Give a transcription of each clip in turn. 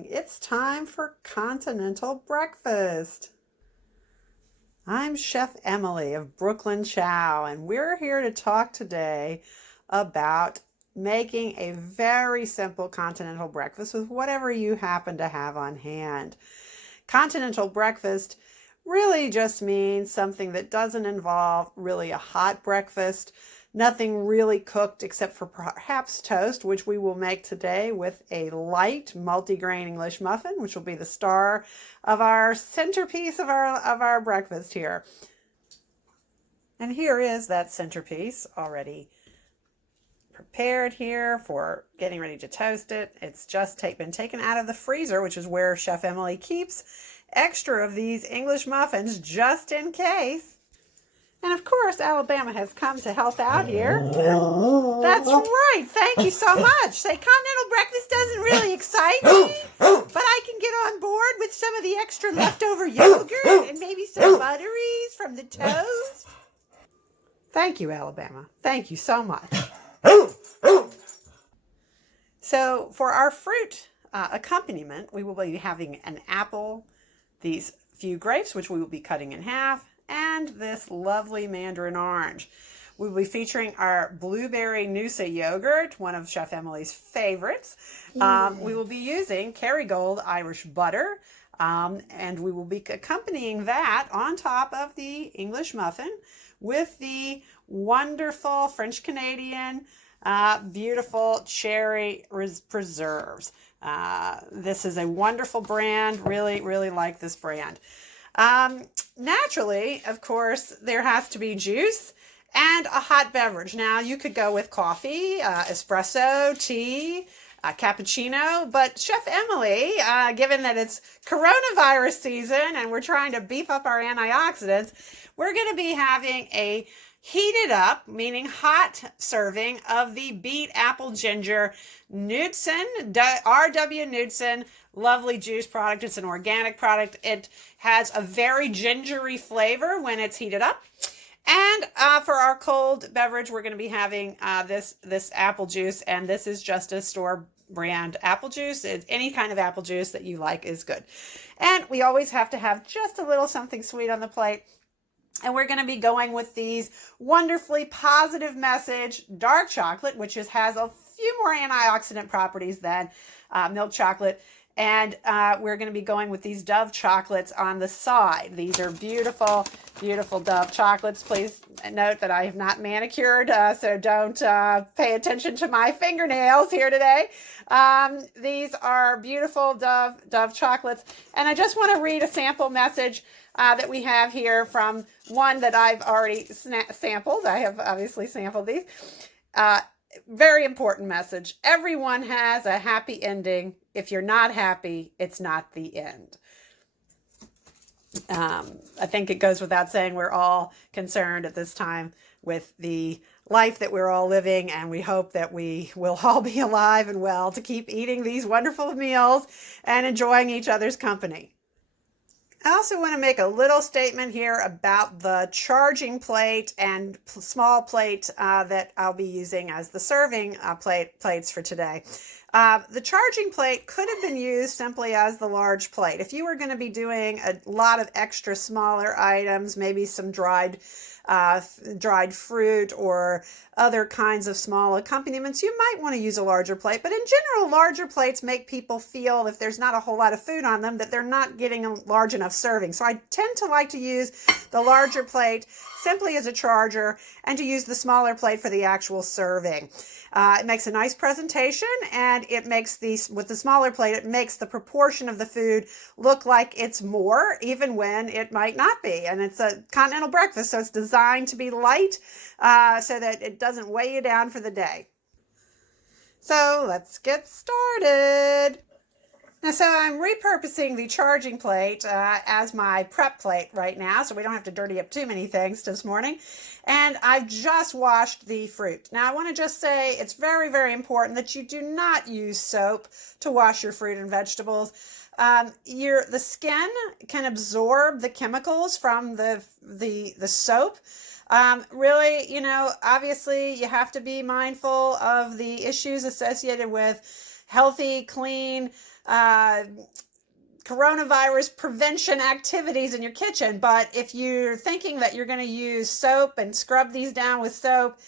morning. It's time for Continental Breakfast. I'm Chef Emily of Brooklyn Chow, and we're here to talk today about making a very simple continental breakfast with whatever you happen to have on hand. Continental breakfast really just means something that doesn't involve really a hot breakfast, nothing really cooked except for perhaps toast, which we will make today with a light multigrain English muffin, which will be the star of our centerpiece of our breakfast here. And here is that centerpiece already prepared here for getting ready to toast it. It's just been taken out of the freezer, which is where Chef Emily keeps extra of these English muffins just in case. And of course, Alabama has come to help out here. That's right. Thank you so much. Say, continental breakfast doesn't really excite me, but I can get on board with some of the extra leftover yogurt and maybe some butteries from the toast. Thank you, Alabama. Thank you so much. So for our fruit accompaniment, we will be having an apple, these few grapes, which we will be cutting in half, and this lovely mandarin orange. We will be featuring our blueberry Noosa yogurt, one of Chef Emily's favorites. We will be using Kerrygold Irish butter, and we will be accompanying that on top of the English muffin with the wonderful French Canadian beautiful cherry preserves. This is a wonderful brand. Really like this brand. Naturally, of course, there has to be juice and a hot beverage. Now, you could go with coffee, espresso, tea, cappuccino, but Chef Emily, given that it's coronavirus season and we're trying to beef up our antioxidants, we're going to be having a heated up, meaning hot serving of the beet apple ginger Knudsen, R.W. Knudsen, lovely juice product. It's an organic product. It has a very gingery flavor when it's heated up. And for our cold beverage, we're going to be having this apple juice, and this is just a store brand apple juice. Any kind of apple juice that you like is good. And we always have to have just a little something sweet on the plate. And we're going to be going with these wonderfully positive message dark chocolate, which has a few more antioxidant properties than milk chocolate. And we're going to be going with these Dove chocolates on the side. These are beautiful, beautiful Dove chocolates. Please note that I have not manicured, so don't pay attention to my fingernails here today. These are beautiful Dove chocolates. And I just want to read a sample message that we have here from one that I've already sampled. I have obviously sampled these. Very important message. Everyone has a happy ending. If you're not happy, it's not the end. I think it goes without saying we're all concerned at this time with the life that we're all living, and we hope that we will all be alive and well to keep eating these wonderful meals and enjoying each other's company. I also want to make a little statement here about the charging plate and small plate that I'll be using as the serving plates for today. The charging plate could have been used simply as the large plate. If you were going to be doing a lot of extra smaller items, maybe some dried fruit or other kinds of small accompaniments, you might want to use a larger plate. But in general, larger plates make people feel, if there's not a whole lot of food on them, that they're not getting a large enough serving. So I tend to like to use the larger plate simply as a charger and to use the smaller plate for the actual serving. It makes a nice presentation, and it makes with the smaller plate, it makes the proportion of the food look like it's more, even when it might not be. And it's a continental breakfast, so it's designed to be light so that it doesn't weigh you down for the day. So let's get started. Now, so I'm repurposing the charging plate as my prep plate right now, so we don't have to dirty up too many things this morning. And I've just washed the fruit. Now, I want to just say it's very, very important that you do not use soap to wash your fruit and vegetables. The skin can absorb the chemicals from the soap. Really, obviously you have to be mindful of the issues associated with healthy, clean, coronavirus prevention activities in your kitchen. But if you're thinking that you're going to use soap and scrub these down with soap,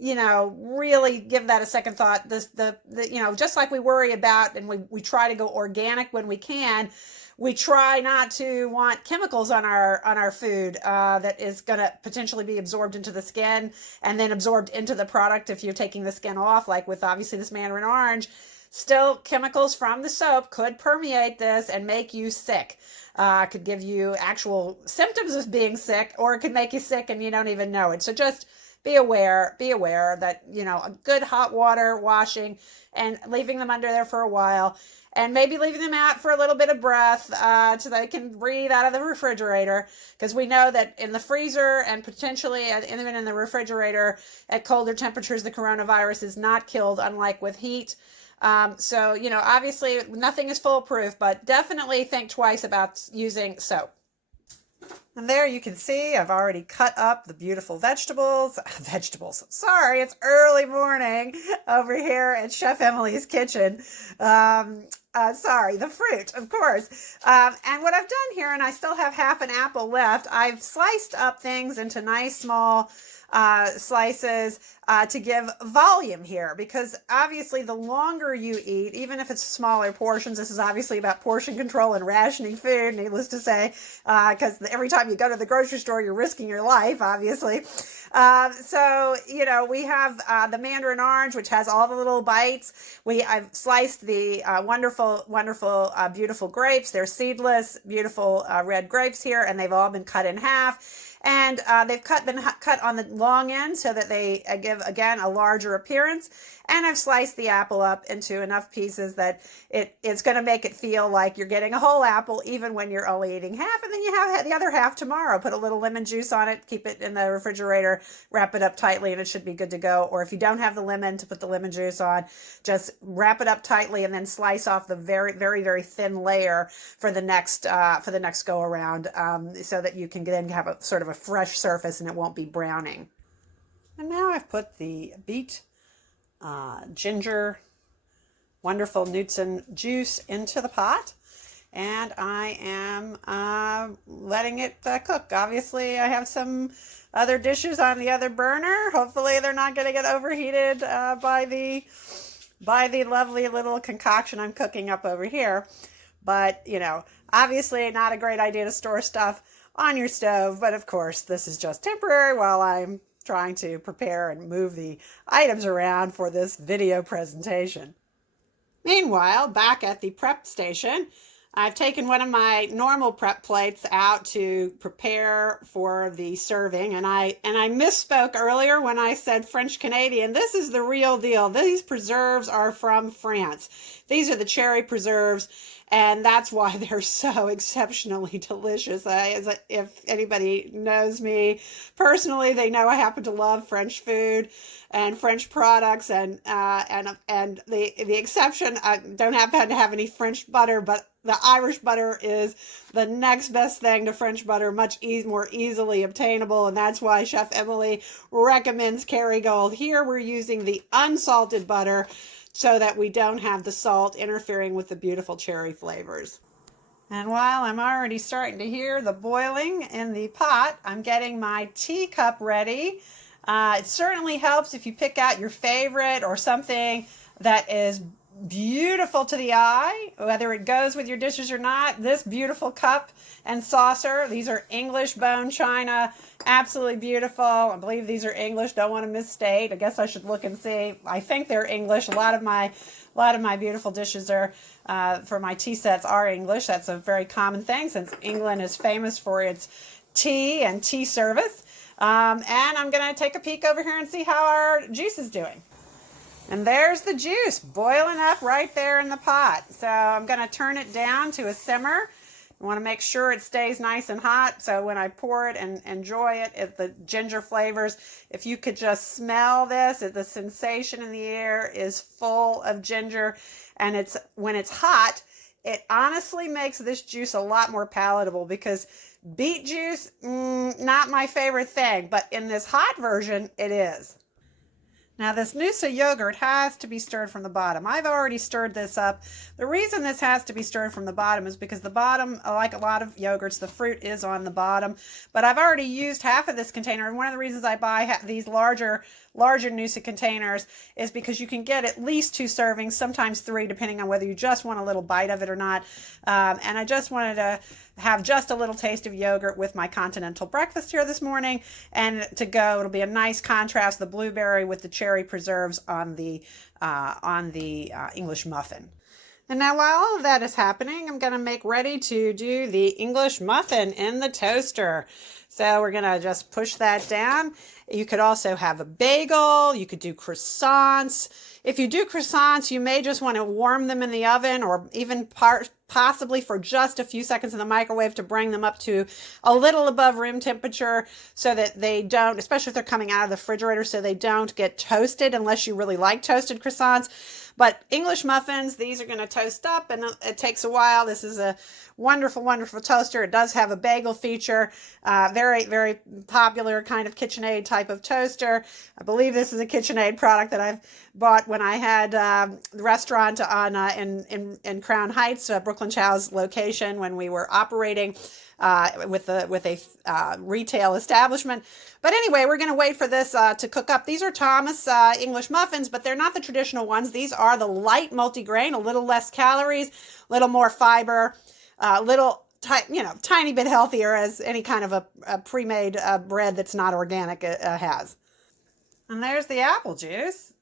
really give that a second thought. Just like we worry about and we try to go organic when we can, we try not to want chemicals on our food that is going to potentially be absorbed into the skin and then absorbed into the product if you're taking the skin off, like with obviously this mandarin orange. Still, chemicals from the soap could permeate this and make you sick. Could give you actual symptoms of being sick, or it could make you sick and you don't even know it. So just be aware that, a good hot water washing and leaving them under there for a while, and maybe leaving them out for a little bit of breath so they can breathe out of the refrigerator, because we know that in the freezer and potentially even in the refrigerator at colder temperatures, the coronavirus is not killed, unlike with heat. So, obviously nothing is foolproof, but definitely think twice about using soap. And there you can see I've already cut up the beautiful vegetables. Sorry, it's early morning over here at Chef Emily's kitchen. The fruit, of course. And what I've done here, and I still have half an apple left, I've sliced up things into nice small slices to give volume here, because obviously the longer you eat, even if it's smaller portions, this is obviously about portion control and rationing food, needless to say, because every time you go to the grocery store, you're risking your life, obviously. We have the mandarin orange, which has all the little bites. I've sliced the wonderful, beautiful grapes. They're seedless, beautiful red grapes here, and they've all been cut in half. And they've been cut on the long end so that they give, again, a larger appearance. And I've sliced the apple up into enough pieces that it's going to make it feel like you're getting a whole apple, even when you're only eating half. And then you have the other half tomorrow. Put a little lemon juice on it, keep it in the refrigerator, wrap it up tightly, and it should be good to go. Or if you don't have the lemon to put the lemon juice on, just wrap it up tightly and then slice off the very, very, very thin layer for the next go around, so that you can then have a sort of a fresh surface and it won't be browning. And now I've put the beet, ginger, wonderful Newton juice into the pot, and I am letting it cook. Obviously, I have some other dishes on the other burner. Hopefully, they're not going to get overheated by the lovely little concoction I'm cooking up over here. But, obviously not a great idea to store stuff on your stove, but of course this is just temporary while I'm trying to prepare and move the items around for this video presentation. Meanwhile, back at the prep station, I've taken one of my normal prep plates out to prepare for the serving, and I misspoke earlier when I said French Canadian. This is the real deal. These preserves are from France. These are the cherry preserves, and that's why they're so exceptionally delicious. If anybody knows me personally, they know I happen to love French food and French products, and the exception, I don't happen to have any French butter, but the Irish butter is the next best thing to French butter, much more easily obtainable, and that's why Chef Emily recommends Kerrygold. Here we're using the unsalted butter so that we don't have the salt interfering with the beautiful cherry flavors. And while I'm already starting to hear the boiling in the pot, I'm getting my teacup ready. It certainly helps if you pick out your favorite or something that is beautiful to the eye, whether it goes with your dishes or not. This beautiful cup and saucer, these are English bone china, absolutely beautiful. I believe these are English, don't want to misstate. I guess I should look and see. I think they're English. A lot of my beautiful dishes are for my tea sets are English. That's a very common thing since England is famous for its tea and tea service. And I'm going to take a peek over here and see how our juice is doing. And there's the juice boiling up right there in the pot. So I'm going to turn it down to a simmer. I want to make sure it stays nice and hot, so when I pour it and enjoy it, the ginger flavors, if you could just smell this, the sensation in the air is full of ginger, and when it's hot, it honestly makes this juice a lot more palatable, because beet juice, not my favorite thing, but in this hot version, it is. Now this Noosa yogurt has to be stirred from the bottom. I've already stirred this up. The reason this has to be stirred from the bottom is because the bottom, like a lot of yogurts, the fruit is on the bottom. But I've already used half of this container, and one of the reasons I buy these larger Noosa containers is because you can get at least 2 servings, sometimes 3, depending on whether you just want a little bite of it or not. And I just wanted to have just a little taste of yogurt with my Continental Breakfast here this morning, and to go, it'll be a nice contrast, the blueberry with the cherry preserves on the English muffin. And now while all of that is happening, I'm going to make ready to do the English muffin in the toaster. So we're going to just push that down. You could also have a bagel. You could do croissants. If you do croissants, you may just want to warm them in the oven, or even possibly for just a few seconds in the microwave to bring them up to a little above room temperature, so that they don't, especially if they're coming out of the refrigerator, so they don't get toasted unless you really like toasted croissants. But English muffins, these are going to toast up, and it takes a while. This is a wonderful, wonderful toaster. It does have a bagel feature. Very, very popular kind of KitchenAid type of toaster. I believe this is a KitchenAid product that I've bought when I had the restaurant on in Crown Heights, Brooklyn Chow's location, when we were operating with a retail establishment. But anyway, we're going to wait for this to cook up. These are Thomas English muffins, but they're not the traditional ones. These are the light multigrain, a little less calories, a little more fiber, tiny bit healthier as any kind of a pre-made bread that's not organic has. And there's the apple juice.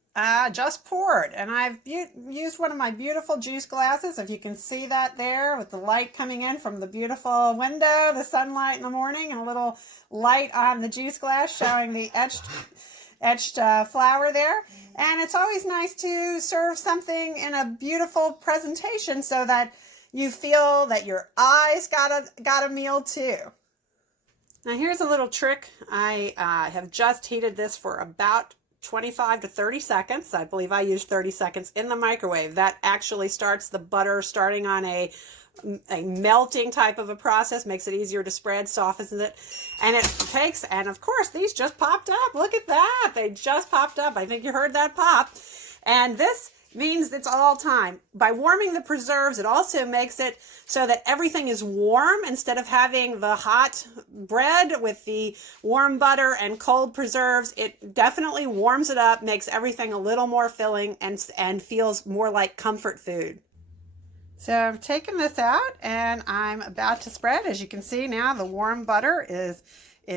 Just poured, and I've used one of my beautiful juice glasses, if you can see that there, with the light coming in from the beautiful window, the sunlight in the morning, and a little light on the juice glass showing the etched flower there. And it's always nice to serve something in a beautiful presentation so that you feel that your eyes got a meal too. Now here's a little trick. I have just heated this for about 25 to 30 seconds. I believe I used 30 seconds in the microwave. That actually starts the butter starting on a melting type of a process, makes it easier to spread, softens it, and it takes, and of course these just popped up. Look at that. They just popped up. I think you heard that pop. And this means it's all time. By warming the preserves, it also makes it so that everything is warm instead of having the hot bread with the warm butter and cold preserves. It definitely warms it up, makes everything a little more filling, and feels more like comfort food. So I've taken this out and I'm about to spread. As you can see now, the warm butter is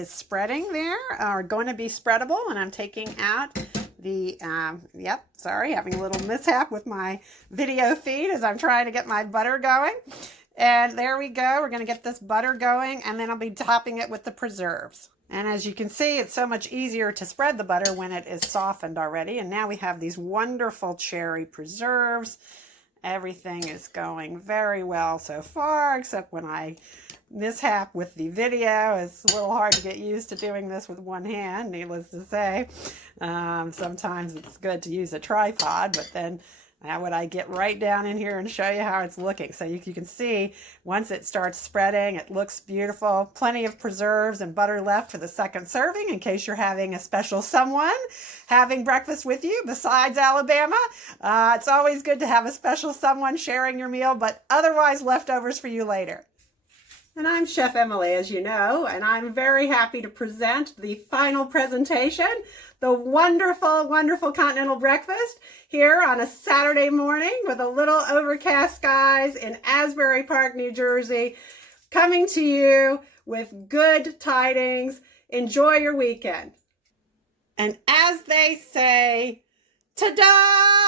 spreading there, or going to be spreadable, and I'm taking out the, having a little mishap with my video feed as I'm trying to get my butter going. And there we go. We're going to get this butter going, and then I'll be topping it with the preserves. And as you can see, it's so much easier to spread the butter when it is softened already. And now we have these wonderful cherry preserves. Everything is going very well so far, except when I mishap with the video. It's a little hard to get used to doing this with one hand, needless to say. Sometimes it's good to use a tripod, but then how would I get right down in here and show you how it's looking? So you can see once it starts spreading, it looks beautiful. Plenty of preserves and butter left for the second serving in case you're having a special someone having breakfast with you besides Alabama. It's always good to have a special someone sharing your meal, but otherwise leftovers for you later. And I'm Chef Emily, as you know, and I'm very happy to present the final presentation, the wonderful, wonderful Continental Breakfast here on a Saturday morning with a little overcast skies in Asbury Park, New Jersey, coming to you with good tidings. Enjoy your weekend. And as they say, ta-da!